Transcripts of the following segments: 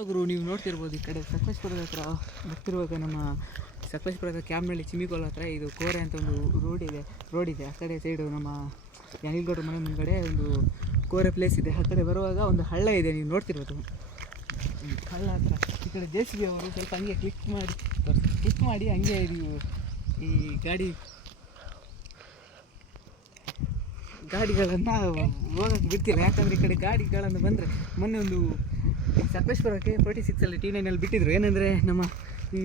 ಗುರು ನೀವು ನೋಡ್ತಿರ್ಬೋದು ಈ ಕಡೆ ಸಕಲೇಶ್ಪುರದ ಹತ್ರ ಬರ್ತಿರುವಾಗ ನಮ್ಮ ಸಕಲೇಶ್ಪುರದ ಕ್ಯಾಮ್ನಲ್ಲಿ ಚಿಮಿಕೋಲ್ ಹತ್ರ ಇದು ಕೋರೆ ಅಂತ ಒಂದು ರೋಡ್ ಇದೆ ಆ ಕಡೆ ಸೈಡು ನಮ್ಮ ಅನಿಲ್ಗೌಡ್ರ ಮನೆ ಮುಂದ್ಗಡೆ ಒಂದು ಕೋರೆ ಪ್ಲೇಸ್ ಇದೆ. ಆ ಕಡೆ ಬರುವಾಗ ಒಂದು ಹಳ್ಳ ಇದೆ, ನೀವು ನೋಡ್ತಿರ್ಬೋದು ಹಳ್ಳ ಹತ್ರ ಈ ಕಡೆ JCB ಅವರು ಸ್ವಲ್ಪ ಹಂಗೆ ಕ್ಲಿಕ್ ಮಾಡಿ ಹಂಗೆ ನೀವು ಈ ಗಾಡಿಗಳನ್ನು ಹೋಗಕ್ಕೆ ಬಿಡ್ತಿಲ್ಲ. ಯಾಕಂದರೆ ಈ ಕಡೆ ಗಾಡಿಗಳನ್ನು ಬಂದರೆ ಮೊನ್ನೆ ಒಂದು ಸಕಲೇಶ್ಪುರಕ್ಕೆ 46 T9 ಬಿಟ್ಟಿದ್ರು. ಏನಂದರೆ ನಮ್ಮ ಈ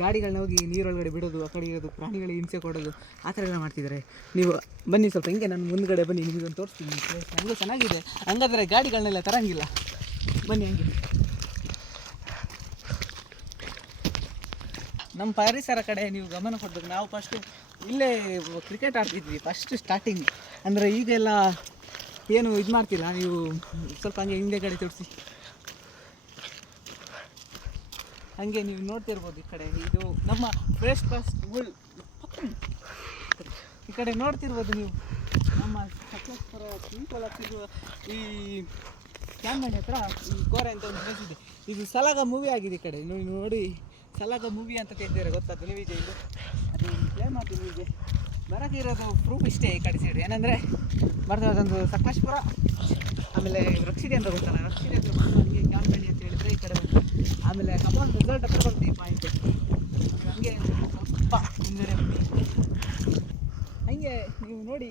ಗಾಡಿಗಳನ್ನ ಹೋಗಿ ನೀರೊಳಗಡೆ ಬಿಡೋದು, ಆ ಕಡೆ ಇರೋದು, ಪ್ರಾಣಿಗಳಿಗೆ ಹಿಂಸೆ ಕೊಡೋದು, ಆ ಥರ ಎಲ್ಲ ಮಾಡ್ತಿದ್ದಾರೆ. ನೀವು ಬನ್ನಿ ಸ್ವಲ್ಪ ಹಿಂಗೆ ನಾನು ಮುಂದ್ಗಡೆ ಬನ್ನಿ, ನಿಮಗೊಂದು ತೋರಿಸ್ತೀನಿ. ಹಂಗೆ ಚೆನ್ನಾಗಿದೆ, ಹಂಗಾದ್ರೆ ಗಾಡಿಗಳನ್ನೆಲ್ಲ ತರಂಗಿಲ್ಲ. ಬನ್ನಿ ಹಂಗೆ ನಮ್ಮ ಪರಿಸರ ಕಡೆ ನೀವು ಗಮನ ಕೊಡಬೇಕು. ನಾವು ಫಸ್ಟು ಇಲ್ಲೇ ಕ್ರಿಕೆಟ್ ಆಡ್ತಿದ್ವಿ ಫಸ್ಟ್ ಸ್ಟಾರ್ಟಿಂಗ್. ಅಂದರೆ ಈಗೆಲ್ಲ ಏನು ಇದು ಮಾಡ್ತಿಲ್ಲ. ನೀವು ಸ್ವಲ್ಪ ಹಂಗೆ ಹಿಂದೆ ಕಡೆ ತೋರಿಸಿ, ಹಾಗೆ ನೀವು ನೋಡ್ತಿರ್ಬೋದು. ಈ ಕಡೆ ಇದು ನಮ್ಮ ಫಸ್ಟ್ ಈ ಕಡೆ ನೋಡ್ತಿರ್ಬೋದು ನೀವು ನಮ್ಮ ಸಕಲೇಶ್ಪುರ ಚಿಮಿಕೋಲ್ ಹತ್ತಿರುವ ಈ ಕ್ಯಾಮ್ರಾಣಿ ಹತ್ರ ಈ ಕೋರೆ ಅಂತ ಒಂದು ಪ್ಲೇಸ್ ಇದೆ. ಇದು ಸಲಾಗ ಮೂವಿ ಆಗಿದೆ. ಈ ಕಡೆ ನೋಡಿ ಸಲಾಗ ಮೂವಿ ಅಂತ ತೆಗೆದಿದ್ದಾರೆ, ಗೊತ್ತಾ ಧ್ವನಿವಿಜಯ್. ಅದು ಪ್ಲೇ ಮಾಡ್ತೀವಿ. ಹೀಗೆ ಬರೋಕ್ಕೆ ಇರೋದು ಪ್ರೂಫ್ ಇಷ್ಟೇ. ಈ ಕಡೆ ಸೈಡ್ ಏನಂದರೆ ಬರ್ತದೊಂದು ಸಕಲೇಶ್ಪುರ, ಆಮೇಲೆ ರಕ್ಷಿದೆ ಅಂತ ಗೊತ್ತಲ್ಲ, ರಕ್ಷಿದೆ ಅಂತ ನಮಗೆ ಕ್ಯಾಮ್ರಾಣಿ ಅಂತ ಹೇಳಿದರೆ ಈ ಕಡೆ ಬಂದು ಆಮೇಲೆ ಕಮಾನ್ ರಿಸಲ್ಟ್ ಹತ್ರ ಬರ್ತೀವಿ ಪಾಯಿಂಟ್. ಹಂಗೆ ಸ್ವಲ್ಪ ಹಿಂದೆ ಹಂಗೆ ನೀವು ನೋಡಿ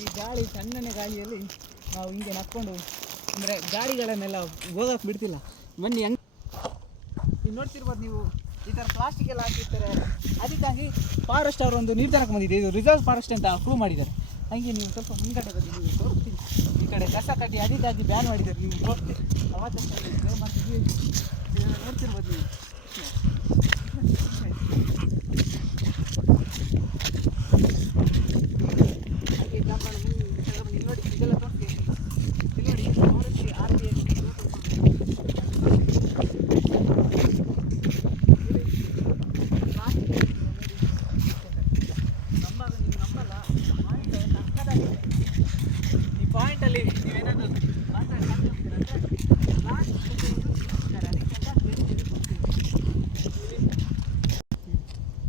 ಈ ಗಾಳಿ ಸಣ್ಣನೆ ಗಾಳಿಯಲ್ಲಿ ನಾವು ಹಿಂಗೆ ನಕ್ಕೊಂಡು, ಅಂದರೆ ಗಾಡಿಗಳನ್ನೆಲ್ಲ ಹೋಗಕ್ಕೆ ಬಿಡ್ತಿಲ್ಲ. ಬನ್ನಿ ಹಂಗೆ ನೀವು ನೋಡ್ತಿರ್ಬೋದು. ನೀವು ಈ ಥರ ಪ್ಲಾಸ್ಟಿಕ್ ಎಲ್ಲ ಹಾಕಿರ್ತಾರೆ, ಅದಕ್ಕಾಗಿ ಫಾರೆಸ್ಟ್ ಅವರು ಒಂದು ನಿರ್ಧಾರಕ್ಕೆ ಬಂದಿದೆ, ಇದು ರಿಸರ್ವ್ ಫಾರೆಸ್ಟ್ ಅಂತ ಪ್ರೂವ್ ಮಾಡಿದ್ದಾರೆ. ಹಾಗೆ ನೀವು ಸ್ವಲ್ಪ ಮುಂಗಡೆ ಬಂದು ನೀವು ತೋರಿಸ್ತೀನಿ. ಈ ಕಡೆ ಕಸ ಕಡ್ಡಿ ಅದಕ್ಕಾಗಿ ಬ್ಯಾನ್ ಮಾಡಿದ್ದಾರೆ. ನೀವು ನೋಡ್ತೀರಿ ಅವತ್ತು ಮತ್ತು ನೋಡ್ತಿರ್ಬೋದು ನೀವು. ಹಾಗೆ ನೋಡಿ ಇದೆಲ್ಲ ತೋರಿಸ್ತೀನಿ. ನೋಡಿ ಫಾರೆಸ್ಟ್ RBI ಪಾಯಿಂಟಲ್ಲಿ ನೀವೇನಾದರೂ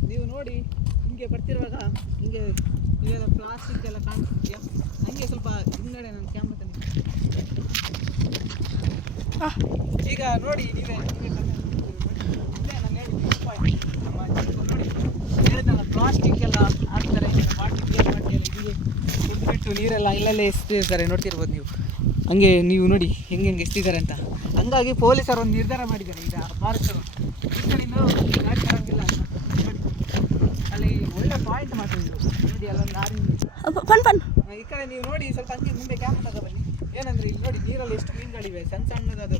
ನೀವು ನೋಡಿ ಹಿಂಗೆ ಬರ್ತಿರುವಾಗ ಹಿಂಗೆ ಇವೆಲ್ಲ ಪ್ಲಾಸ್ಟಿಕ್ ಎಲ್ಲ ಕಾಣಿಸ್ತಿದೆಯಾ, ಹಂಗೆ ಸ್ವಲ್ಪ ಹಿಂದಡೆ ನನ್ನ ಕ್ಯಾಮ್ರಾ ತಂದು ಈಗ ನೋಡಿ ನೀವೇ ನಾನು ನೋಡಿ ಹೇಳಿದ್ನಲ್ಲ ಪ್ಲಾಸ್ಟಿಕ್ ಎಲ್ಲ ಹಾಕ್ತಾರೆ, ಬಾಟ್ಲಿ ಕುಡಿದ್ಬಿಟ್ಟು ನೀರೆಲ್ಲ ಇಲ್ಲಲ್ಲೇ ಎಸ್ತಿರ್ತಾರೆ. ನೋಡ್ತಿರ್ಬೋದು ನೀವು ಹಂಗೆ, ನೀವು ನೋಡಿ ಹೆಂಗೆ ಎಸ್ತಿದ್ದಾರೆ ಅಂತ. ಹಂಗಾಗಿ ಪೊಲೀಸರು ಒಂದು ನಿರ್ಧಾರ ಮಾಡಿದ್ದಾರೆ. ಈಗ ಫಾರೆಸ್ಟರು ಈ ಕಡೆಯಿಂದ ಗಾಡಿ ತರಂಗಿಲ್ಲ ಅಂತ ಅಲ್ಲಿ ಒಳ್ಳೆ ಪಾಯಿಂಟ್ ಮಾಡ್ತಿದ್ರು. ನೋಡಿ ಅಲ್ಲೊಂದು ಈ ಕಡೆ ನೀವು ನೋಡಿ ಸ್ವಲ್ಪ ಹಂಗೆ ಮುಂದೆ ಕ್ಯಾಮ್ರಾ ತಗೊಬನ್ನಿ. ಏನಂದರೆ ಇಲ್ಲಿ ನೋಡಿ ನೀರಲ್ಲಿ ಎಷ್ಟು ಮೀನುಗಳಿವೆ, ಸಣ್ಣ ಸಣ್ಣದು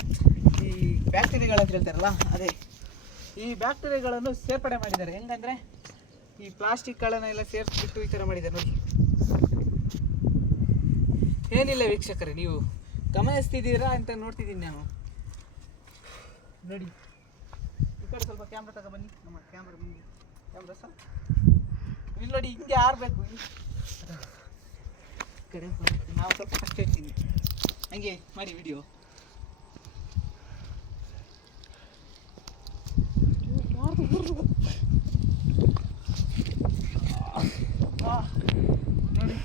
ಈ ಬ್ಯಾಕ್ಟೀರಿಯಾಗಳಂತ ಹೇಳ್ತಾರಲ್ಲ, ಅದೇ ಈ ಬ್ಯಾಕ್ಟೀರಿಯಾಗಳನ್ನು ಸೇರ್ಪಡೆ ಮಾಡಿದ್ದಾರೆ. ಹೆಂಗಂದರೆ ಈ ಪ್ಲಾಸ್ಟಿಕ್ಗಳನ್ನೆಲ್ಲ ಸೇರಿಸ್ಬಿಟ್ಟು ಈ ಥರ ಮಾಡಿದ್ದಾರೆ ನೋಡಿ. ಏನಿಲ್ಲ ವೀಕ್ಷಕರೇ, ನೀವು ಗಮನಿಸ್ತಿದ್ದೀರಾ ಅಂತ ನೋಡ್ತಿದ್ದೀನಿ ನಾನು. ನೋಡಿ ಈ ಕಡೆ ಸ್ವಲ್ಪ ಕ್ಯಾಮ್ರಾ ತಗೊಬನ್ನಿ. ನಮ್ಮ ಕ್ಯಾಮ್ರಾ ಮುಂದೆ ಕ್ಯಾಮ್ರಾ ಸರ್ ಇಲ್ಲಿ ನೋಡಿ ಹಿಂಗೆ ಆರಬೇಕು. ಈ ಕಡೆ ನಾವು ಸ್ವಲ್ಪ ಕಷ್ಟ ಇರ್ತೀನಿ, ಹಂಗೆ ಮಾಡಿ ವಿಡಿಯೋ. ನೋಡಿ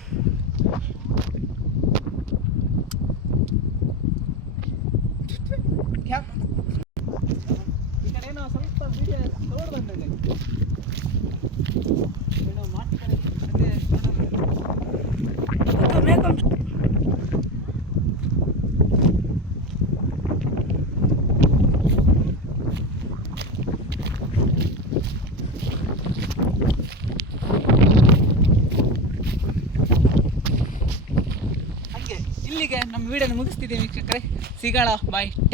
ಈ ಕಡೆ ಏನೋ ಸ್ವಲ್ಪ ವಿಡಿಯೋ ತೋಡ್ ಬಂದಾಗ ಏನೋ ಮಾಡ್ತಾರೆ. ಹಂಗೆ ಇಲ್ಲಿಗೆ ನಮ್ಮ ವಿಡಿಯೋನ ಮುಗಿಸ್ತಿದ್ದೀವಿ ವೀಕ್ಷಕರೇ. ಸಿಗೋಣ, ಬಾಯ್.